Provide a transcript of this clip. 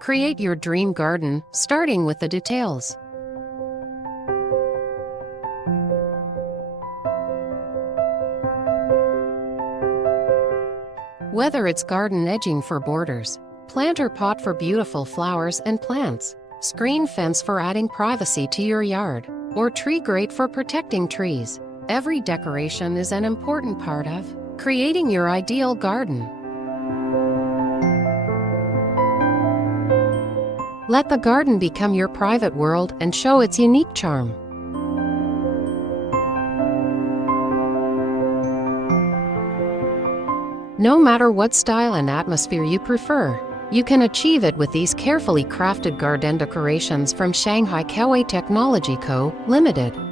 Create your dream garden, starting with the details. Whether it's garden edging for borders, planter pot for beautiful flowers and plants, screen fence for adding privacy to your yard, or tree grate for protecting trees, every decoration is an important part of creating your ideal garden. Let the garden become your private world and show its unique charm. No matter what style and atmosphere you prefer, you can achieve it with these carefully crafted garden decorations from Shanghai Kawi Technology Co., Limited.